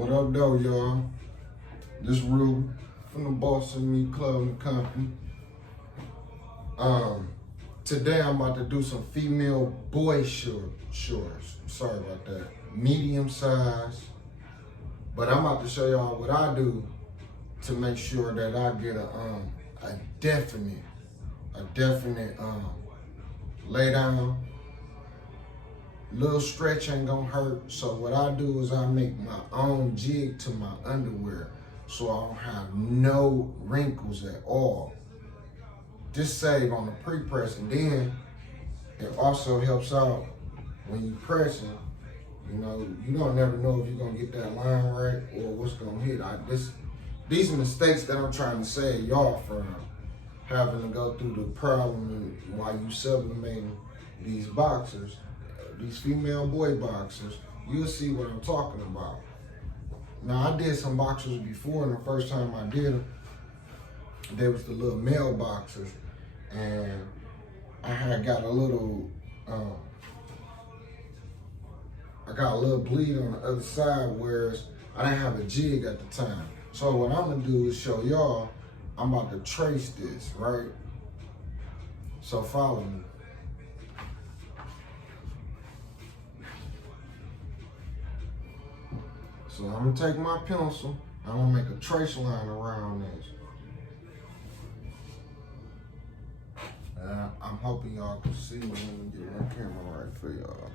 What up, though, y'all? This Rue from the Boss of Me Clothing Company. Today I'm about to do some female boy shorts. Sorry about that. Medium size. But I'm about to show y'all what I do to make sure that I get a definite lay down. Little stretch ain't gonna hurt. So what I do is I make my own jig to my underwear so I don't have no wrinkles at all. This save on the pre-press, and then it also helps out when you pressing. You know, you don't never know if you're gonna get that line right or what's gonna hit. These are mistakes that I'm trying to save y'all from having to go through the problem while you sublimating these boxers. These female boy boxers, you'll see what I'm talking about. Now, I did some boxers before, and the first time I did them, there was the little male boxers, and I had got a little, bleed on the other side, whereas I didn't have a jig at the time. So what I'm gonna do is show y'all, I'm about to trace this, right? So follow me. So I'm gonna take my pencil, I'm gonna make a trace line around this. I'm hoping y'all can see me. Let me get my camera right for y'all.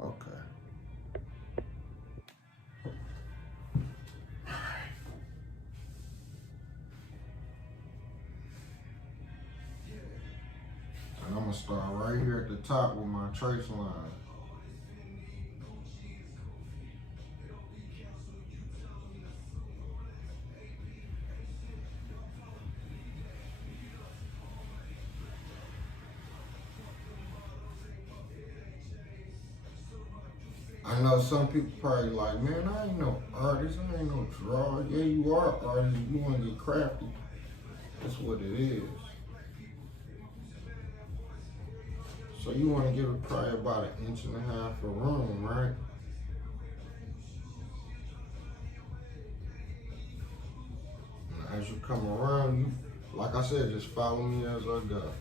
Okay. And I'm gonna start right here at the top with my trace line. I know some people probably like, man, I ain't no artist, I ain't no drawer. Yeah, you are an artist, you want to get crafty. That's what it is. So you want to give it probably about 1.5 inches of room, right? And as you come around, you, like I said, just follow me as I go.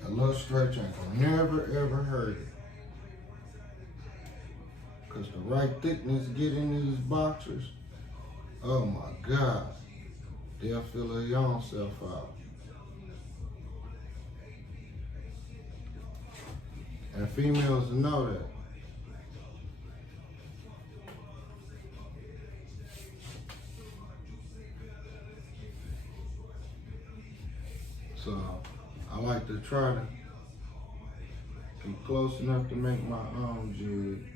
A little stretch ain't gonna never ever hurt it. Cause the right thickness get in these boxers, oh my God, they'll fill their own self out. And females know that. So I like to try to be close enough to make my own jig.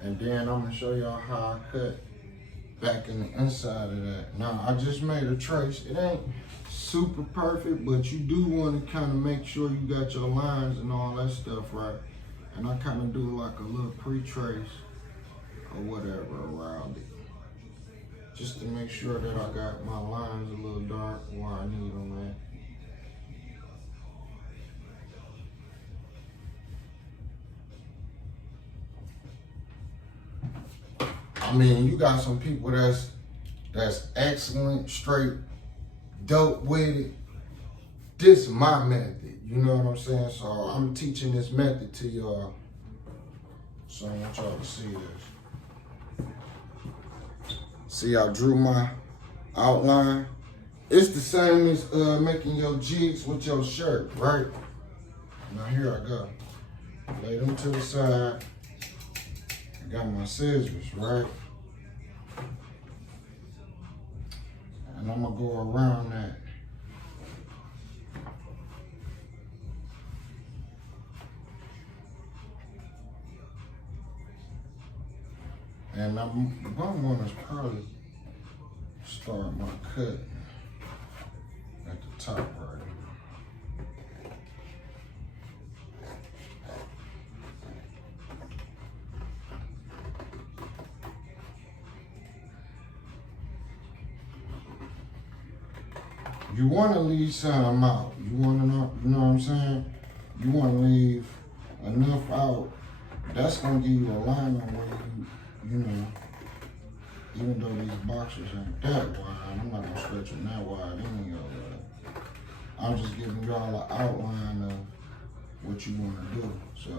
And then I'm gonna show y'all how I cut back in the inside of that. Now, I just made a trace. It ain't super perfect, but you do want to kind of make sure you got your lines and all that stuff right. And I kind of do like a little pre-trace or whatever around it. Just to make sure that I got my lines a little dark where I need them at. I mean, you got some people that's excellent, straight, dope with it. This is my method, you know what I'm saying? So I'm teaching this method to y'all. So I want y'all to see this. See, I drew my outline. It's the same as making your jigs with your shirt, right? Now here I go. Lay them to the side. I got my scissors, right? And I'm gonna go around that. And I'm gonna want to probably start my cut at the top right here. You want to leave some out. You want to know, you know what I'm saying? You want to leave enough out. That's going to give you a line on where you know, even though these boxers ain't that wide, I'm not going to stretch them that wide anyway. I'm just giving y'all an outline of what you want to do. So,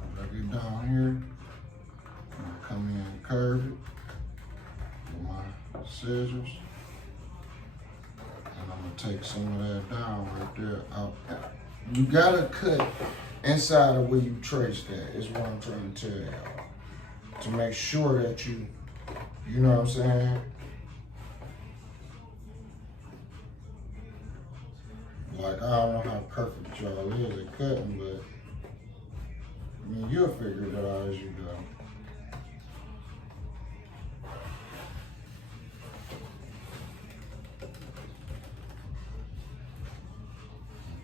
as I get down here, I'm going to come in and curve it with my scissors. And I'm gonna take some of that down right there. You gotta cut inside of where you traced that, is what I'm trying to tell y'all. To make sure that you know what I'm saying? Like, I don't know how perfect y'all is at cutting, but I mean, you'll figure it out as you go.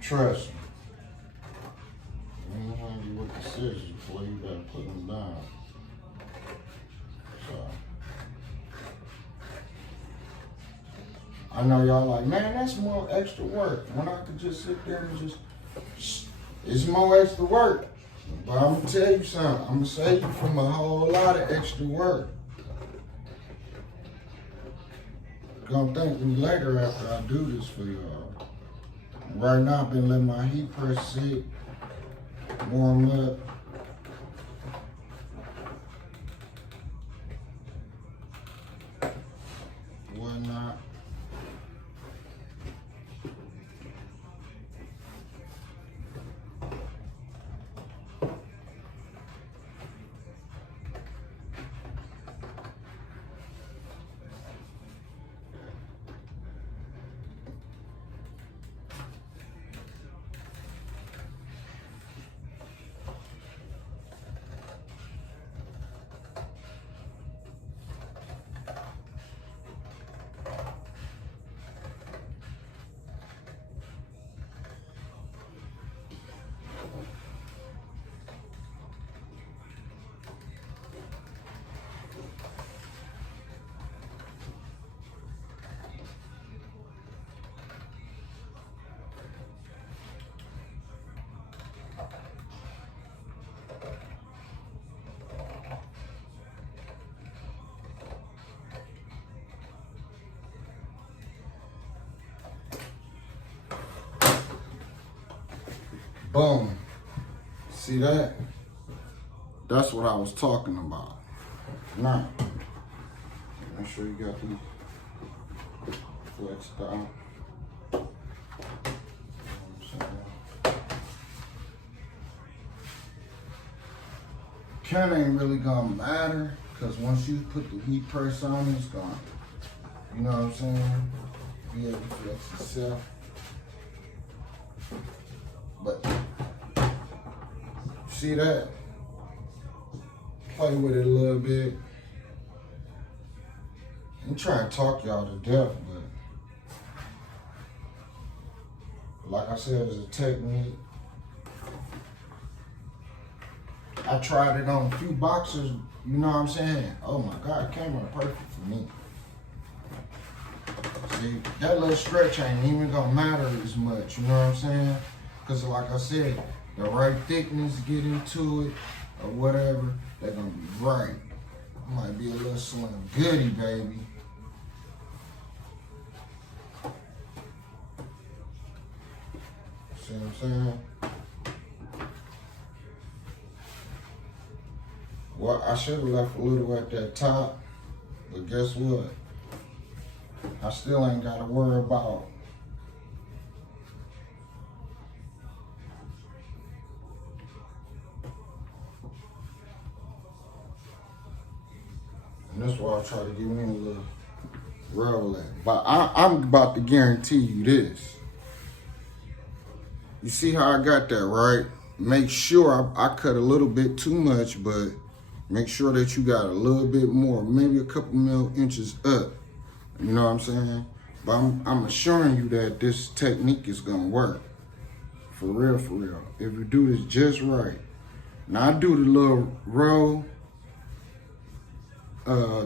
Trust me. You hand you with the scissors before you gotta put them down. So I know y'all like, man, that's more extra work. When I could just sit there and just, it's more extra work. But I'm gonna tell you something. I'm gonna save you from a whole lot of extra work. You're gonna thank me later after I do this for y'all. Right now, I've been letting my heat press sit, warm up. Whatnot. Boom. See that? That's what I was talking about. Now, make sure you got these flexed out. Pen ain't really gonna matter, because once you put the heat press on, it's gonna, you know what I'm saying, be able to flex itself. But see that? Play with it a little bit. I'm trying to talk y'all to death, but like I said, it's a technique. I tried it on a few boxers, you know what I'm saying? Oh my God, it came out perfect for me. See, that little stretch ain't even gonna matter as much, you know what I'm saying? Because like I said, the right thickness, get into it, or whatever, they're gonna be right. Might be a little slim goodie, baby. See what I'm saying? Well, I should have left a little at that top, but guess what? I still ain't gotta worry about that's why I try to give me a little roll at. But I'm about to guarantee you this. You see how I got that, right? Make sure I cut a little bit too much, but make sure that you got a little bit more, maybe a couple more inches up. You know what I'm saying? But I'm assuring you that this technique is gonna work. For real, for real. If you do this just right. Now I do the little roll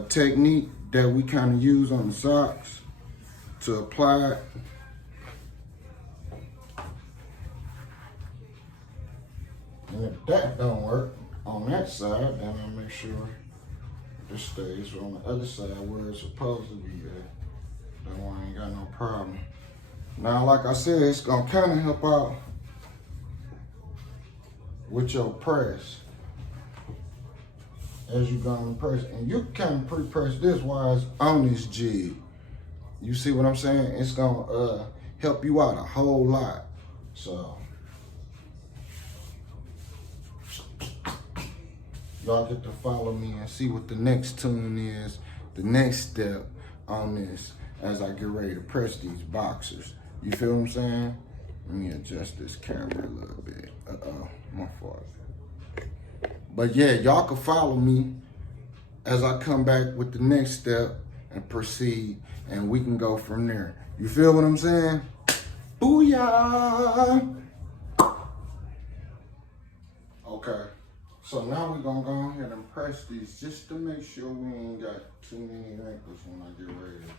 technique that we kind of use on the socks to apply it. And if that don't work on that side, then I make sure this stays on the other side where it's supposed to be at. That one ain't got no problem. Now, like I said, it's gonna kind of help out with your press as you gonna press. And you can kind of pre-press this while it's on this jig. You see what I'm saying? It's gonna help you out a whole lot. So y'all get to follow me and see what the next tune is, the next step on this as I get ready to press these boxers. You feel what I'm saying? Let me adjust this camera a little bit. Uh-oh, my fault. But yeah, y'all can follow me as I come back with the next step and proceed, and we can go from there. You feel what I'm saying? Booyah! Okay, so now we're gonna go ahead and press these just to make sure we ain't got too many wrinkles when I get ready to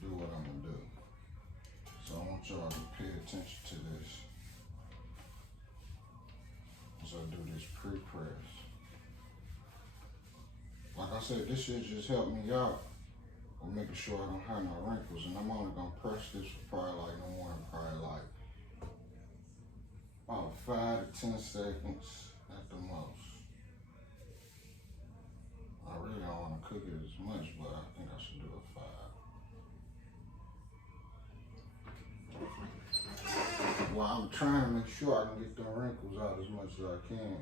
do what I'm gonna do. So I want y'all to pay attention to this as I do this pre-press. Like I said, this should just help me out with making sure I don't have no wrinkles. And I'm only gonna press this for probably like no more than probably like about 5 to 10 seconds at the most. I really don't want to cook it as much, but I think I should do a 5. Well, I'm trying to make sure I can get the wrinkles out as much as I can.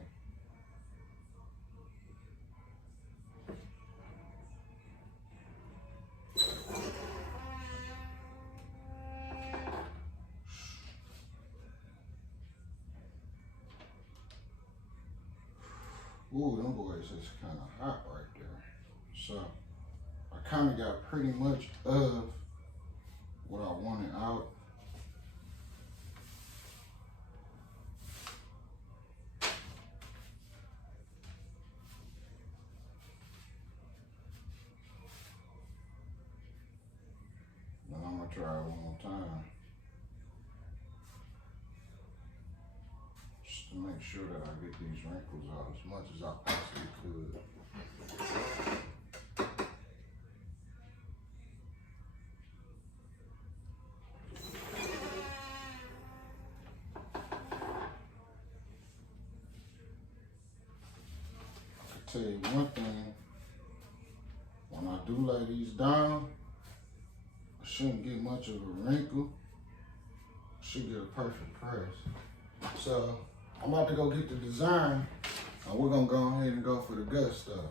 Ooh, them boys is kind of hot right there. So I kind of got pretty much of what I wanted out. Then I'm gonna try it one more time, just to make sure that I get these wrinkles out as much as I possibly could. I tell you one thing, when I do lay these down, I shouldn't get much of a wrinkle. I should get a perfect press. So I'm about to go get the design, and we're gonna go ahead and go for the gut stuff.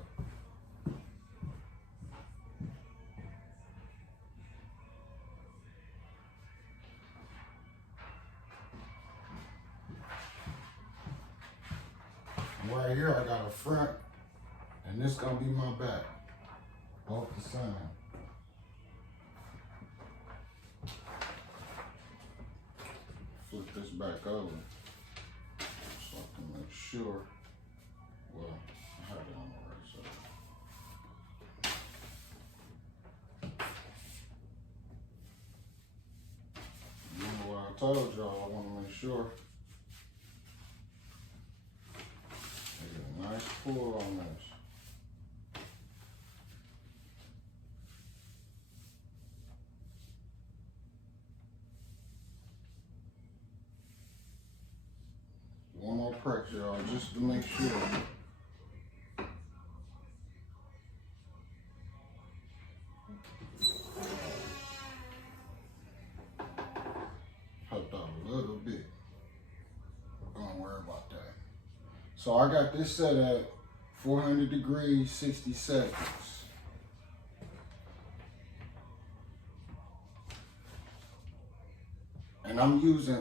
Right here I got a front, and this gonna be my back, both the same. Flip this back over so I can make sure, well, I have it on the right side. You know what I told y'all, I want to make sure I get a nice pull on this. One more press, y'all, just to make sure. Helped out a little bit. Don't worry about that. So I got this set at 400 degrees, 60 seconds. And I'm using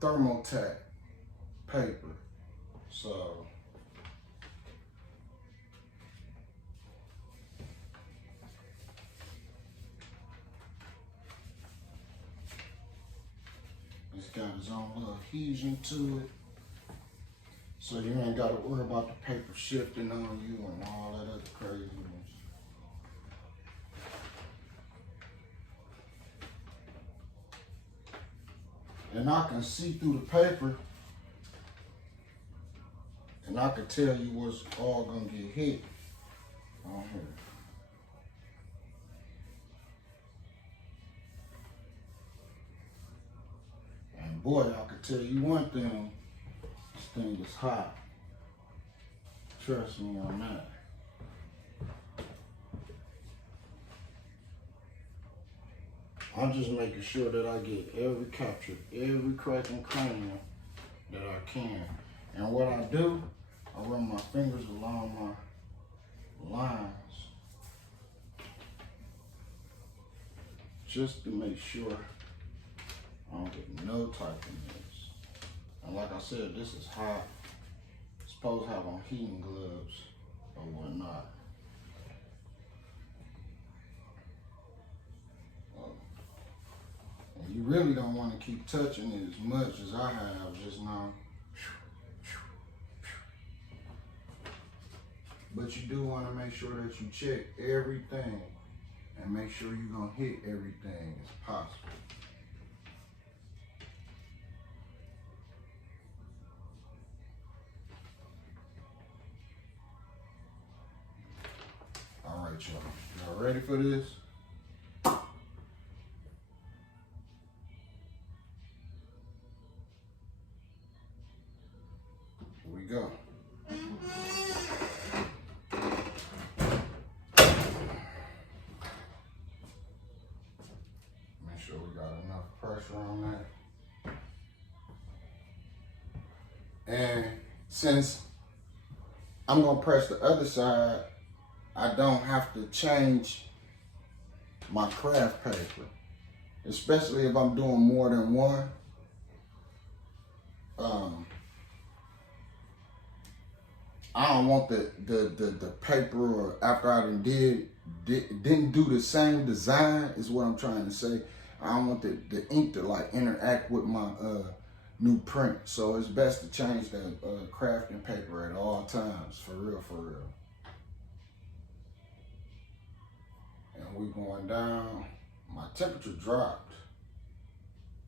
Thermotac paper. So it's got its own little adhesion to it. So you ain't gotta worry about the paper shifting on you and all that other craziness. And I can see through the paper, and I can tell you what's all gonna get hit on here. And boy, I can tell you one thing, this thing is hot. Trust me on that. I'm just making sure that I get every capture, every crack and crayon that I can. And what I do, I run my fingers along my lines just to make sure I don't get no type of mess. And like I said, this is hot. Supposed to have on heating gloves or whatnot. And you really don't want to keep touching it as much as I have just now. But you do want to make sure that you check everything and make sure you're going to hit everything as possible. All right, y'all. Y'all ready for this? Here we go. Make sure we got enough pressure on that. And since I'm gonna press the other side, I don't have to change my craft paper, especially if I'm doing more than one. I don't want the paper, or after I didn't do the same design is what I'm trying to say. I don't want the ink to like interact with my new print. So it's best to change the crafting paper at all times, for real, for real. And we going down. My temperature dropped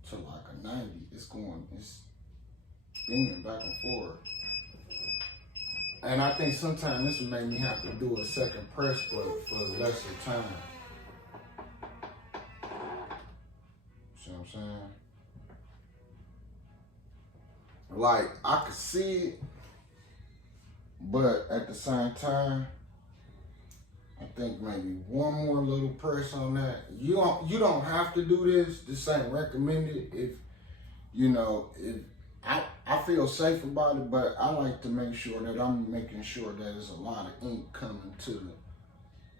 to like a 90. It's spinning back and forth. And I think sometimes this will make me have to do a second press for lesser time. See what I'm saying? Like, I could see it, but at the same time, I think maybe one more little press on that. You don't have to do this. This ain't recommended if, you know, if I feel safe about it, but I like to make sure that I'm making sure that there's a lot of ink coming to the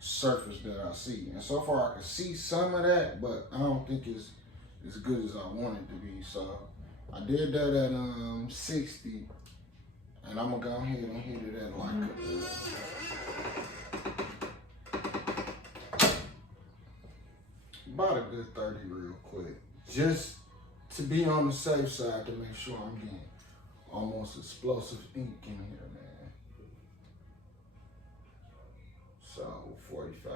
surface that I see. And so far I can see some of that, but I don't think it's as good as I want it to be. So I did that at 60, and I'm gonna go ahead and hit it at like about a good 30 real quick. Just to be on the safe side, to make sure I'm getting almost explosive ink in here, man. So 45,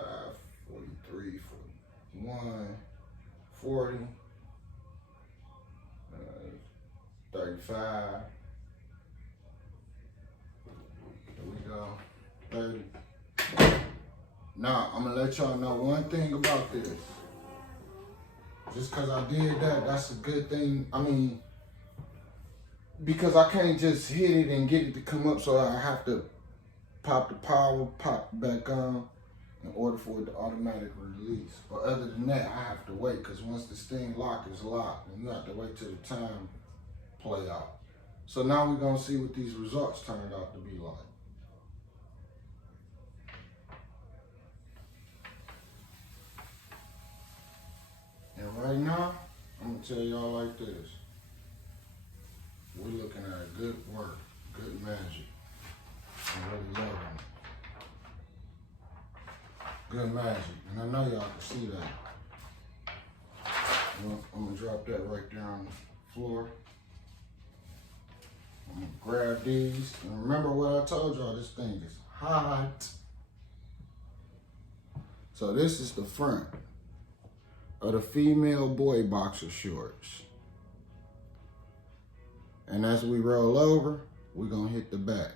43, 41, 40, 35. Here we go, 30. Now, I'm gonna let y'all know one thing about this. Just because I did that, that's a good thing. I mean, because I can't just hit it and get it to come up, so I have to pop the power, pop back on in order for it to automatically release. But other than that, I have to wait, because once this thing locked is locked, and you have to wait till the time play out. So now we're gonna see what these results turned out to be like. Right now, I'm gonna tell y'all like this. We're looking at good work, good magic. I'm really loving it. Good magic, and I know y'all can see that. Well, I'm gonna drop that right there on the floor. I'm gonna grab these, and remember what I told y'all, this thing is hot. So this is the front of the female boy boxer shorts. And as we roll over, we're gonna hit the back.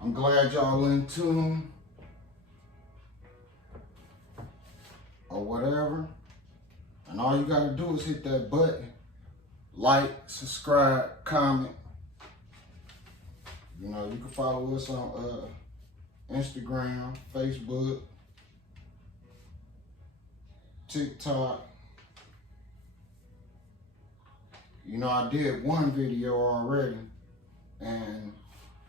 I'm glad y'all in tune or whatever. And all you gotta do is hit that button, like, subscribe, comment. You know, you can follow us on Instagram, Facebook, TikTok. You know, I did one video already, and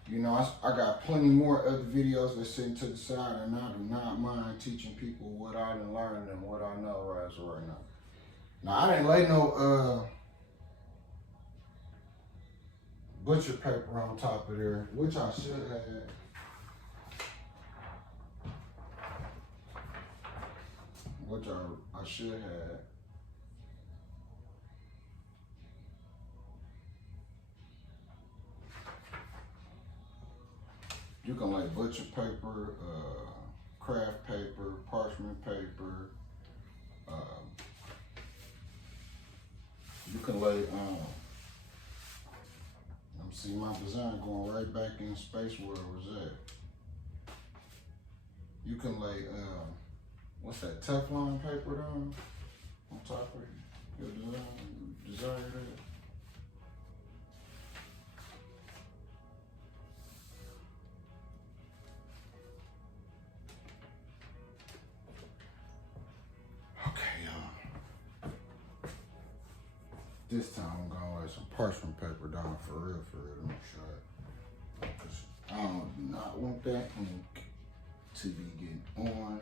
you know, I got plenty more other videos that's sitting to the side, and I do not mind teaching people what I done learned and what I know right now. Now, I didn't lay no butcher paper on top of there, which I should have. Which I should have. You can lay butcher paper, craft paper, parchment paper. You can lay, see my design going right back in space where it was at. You can lay, what's that, Teflon paper down on top of your design there. This time I'm gonna lay some parchment paper down for real, Let me show it. Cause I do not want that ink to be getting on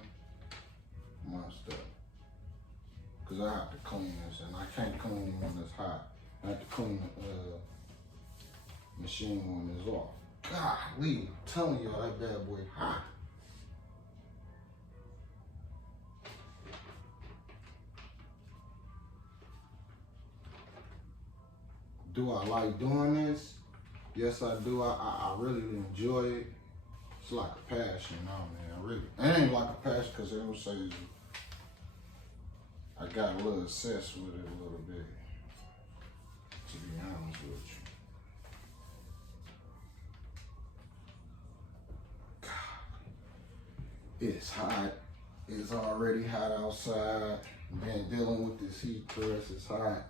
my stuff. Cause I have to clean this, and I can't clean it when it's hot. I have to clean the machine when it's off. Golly, I'm telling y'all, that bad boy hot. Do I like doing this? Yes, I do. I really enjoy it. It's like a passion, man. It ain't like a passion because they don't say I got a little obsessed with it a little bit, to be honest with you. God, it's hot. It's already hot outside. Been dealing with this heat press. It's hot.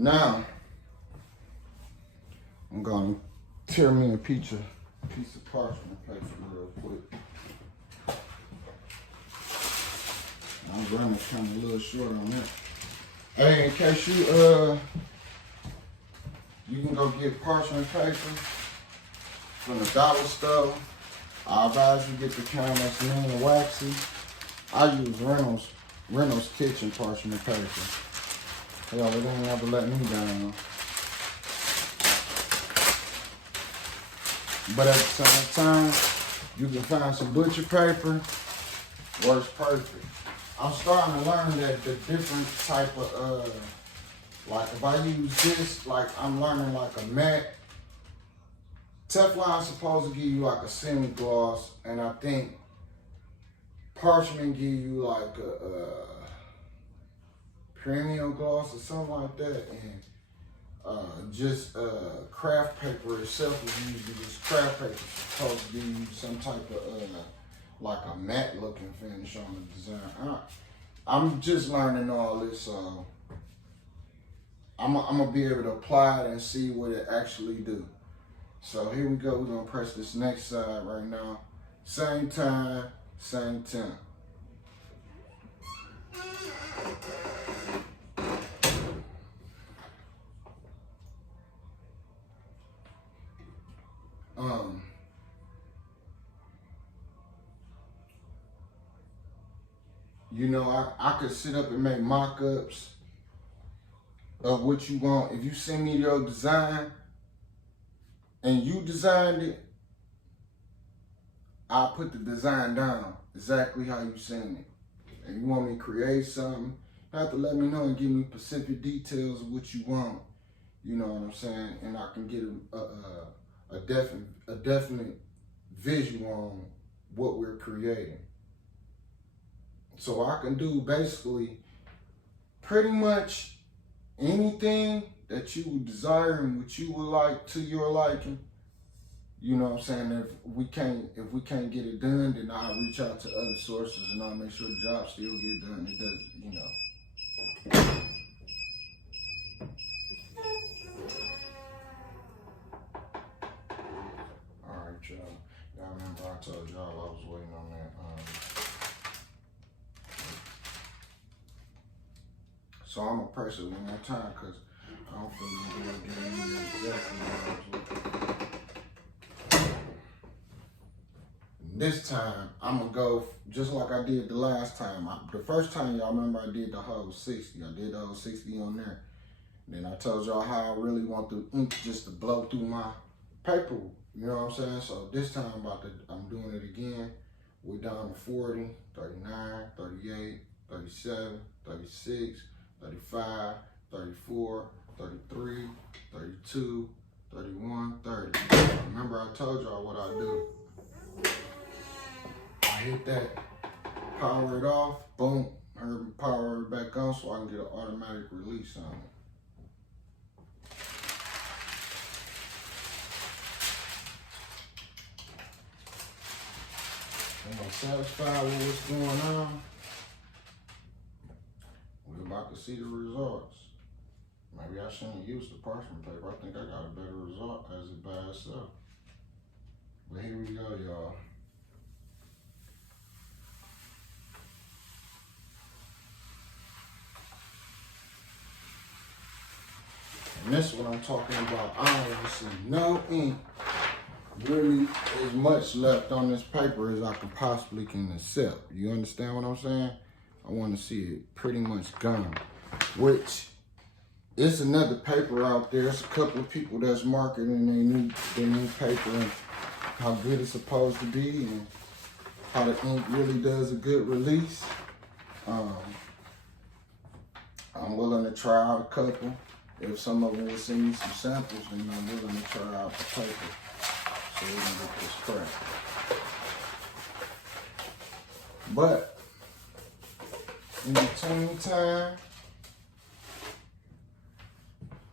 Now, I'm gonna tear me a piece of parchment paper real quick. I'm running kind of a little short on that. Hey, in case you can go get parchment paper from the dollar store. I advise you get the kind that's mean and waxy. I use Reynolds Kitchen parchment paper. Hell, they didn't ever let me down. But at the same time, you can find some butcher paper, works perfect. I'm starting to learn that the different type of, like if I use this, like I'm learning like a matte. Teflon's supposed to give you like a semi-gloss, and I think parchment give you like a premium gloss or something like that, and just craft paper itself is usually just craft paper supposed to be some type of like a matte looking finish on the design. I'm just learning all this, so I'm gonna be able to apply it and see what it actually do. So here we go. We're gonna press this next side right now. Same time, same temp. You know, I could sit up and make mock-ups of what you want. If you send me your design and you designed it, I'll put the design down exactly how you send it. And you want me to create something, you have to let me know and give me specific details of what you want. You know what I'm saying? And I can get a definite visual on what we're creating. So I can do basically pretty much anything that you would desire and what you would like to your liking. You know what I'm saying? If we can't get it done, then I'll reach out to other sources and I'll make sure the job still get done. It does, you know. All right, y'all. Y'all remember I told y'all I was waiting on that. So I'm gonna press it one more time because I don't feel like getting exactly what I was looking for. This time, I'm gonna go just like I did the last time. The first time, y'all remember I did the whole 60. I did the whole 60 on there. Then I told y'all how I really want the ink just to blow through my paper. You know what I'm saying? So this time I'm doing it again. We're down to 40, 39, 38, 37, 36, 35, 34, 33, 32, 31, 30. Remember I told y'all what I do. I hit that, power it off, boom, power it back on so I can get an automatic release on it. Am I satisfied with what's going on? We're about to see the results. Maybe I shouldn't use the parchment paper. I think I got a better result as it by itself. But here we go, y'all. And this is what I'm talking about. I don't even see no ink, really as much left on this paper as I could possibly can accept. You understand what I'm saying? I want to see it pretty much gone, which is another paper out there. It's a couple of people that's marketing their new paper and how good it's supposed to be and how the ink really does a good release. I'm willing to try out a couple. If some of them will send me some samples, then I'm willing to try out the paper so we can get this crack. But in between time,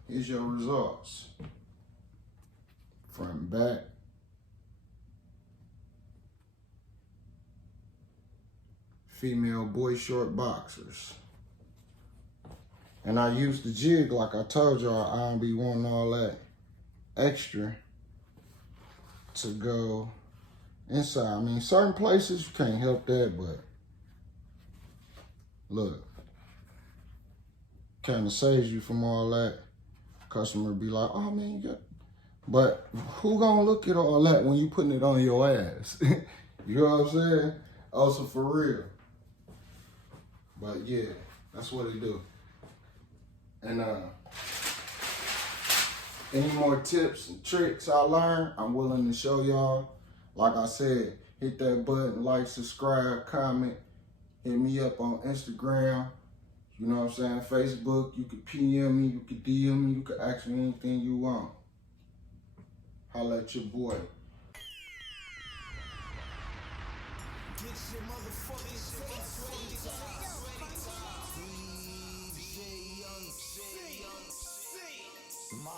here's your results. Front and back. Female boy short boxers. And I use the jig like I told y'all. I don't be wanting all that extra to go inside. I mean, certain places you can't help that, but look, kind of saves you from all that. Customer be like, oh man, you got, but who gonna look at all that when you putting it on your ass? You know what I'm saying? Also for real. But yeah, that's what it do. And any more tips and tricks I learned, I'm willing to show y'all. Like I said, hit that button, like, subscribe, comment, hit me up on Instagram. You know what I'm saying? Facebook, you could PM me, you could DM me, you could ask me anything you want. Holla at your boy. My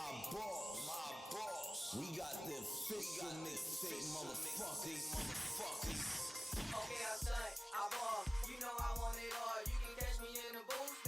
boss, we got the official mixtape, motherfuckers. Okay, I stunt, I ball, you know I want it all. You can catch me in the booth.